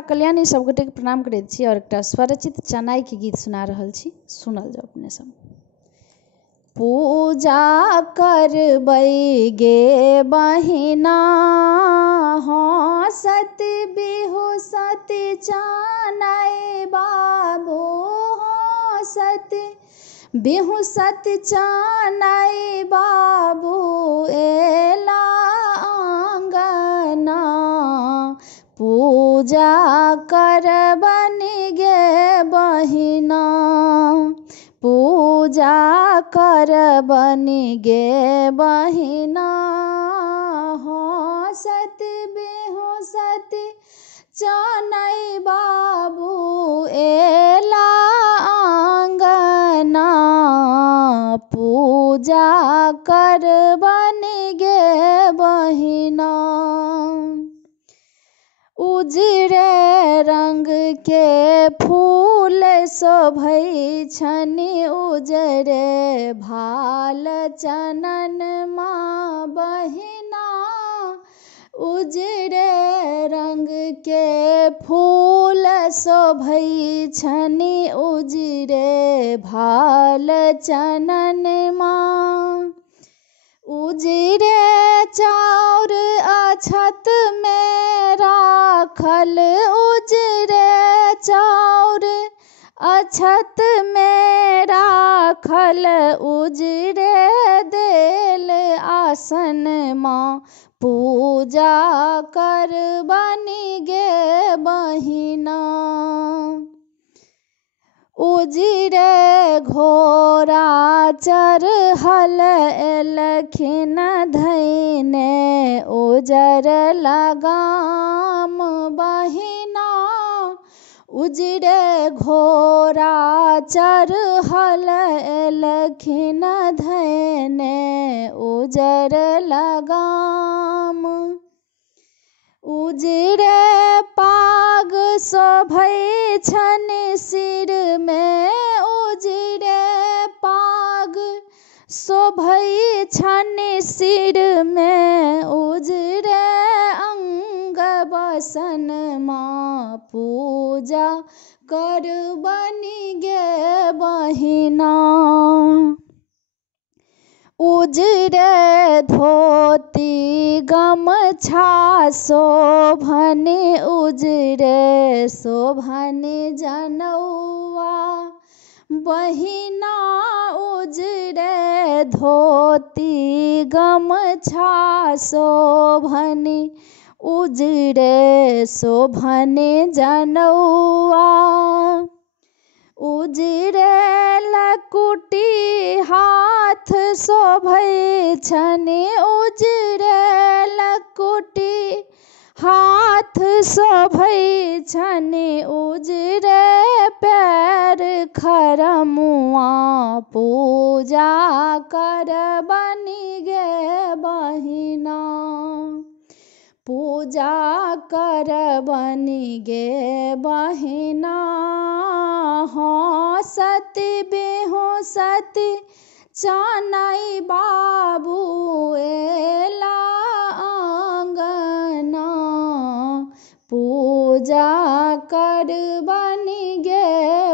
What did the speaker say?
माँ कल्याणी सब गोटे के प्रणाम करैत छी और एकटा स्वरचित चनाई के गीत सुना रहल छी, सुनल जाओ अपने सब। पूजा करबै गे बहिना हँसत बिहुसत चनाई बाबू हँसत बिहुसत चनाई बाबू एला आंगना पूजा करबनि गे बहिना पूजा करबनि गे बहिना हँसत बिहुसत चनाई बाबू एला आंगना पूजा करबनि गे बहिना। उजरे रंग के फूल शोभै छनि उजरे भाल चनन माँ बहिना उजरे रंग के फूल शोभै छनि उजरे भाल चनन माँ उजरे चाउर अछत में राखल उजरे चाउर अछत में राखल उजरे देल आसन माँ पूजा करबनि गे बहिना उजरे घोड़ा चढ़ल एलखिन धैने उजर लगाम बहिना उजरे घोड़ा चढ़ल एलखिन धैने उजर लगाम उजरे पाग शोभै छनि सिर में उजरे पाग शोभै छनि सिर में उजरे अंग बसन माँ पूजा करबनि गे बहिना उजरे धोती गमछा शोभनि उजरे शोभनि जनौआ बहिना उजरे धोती गमछा शोभनि उजरे शोभनि जनौआ उजरे लकुटी हाथ शोभै छनि उजरे लकुटी हाथ शोभै छनि उजरे पैर खरमुआ पूजा करबनि गे बहिना पूजा करबनि गे बहिना हँसत बिहुसत चनाई बाबू एला आंगना पूजा करबनि गे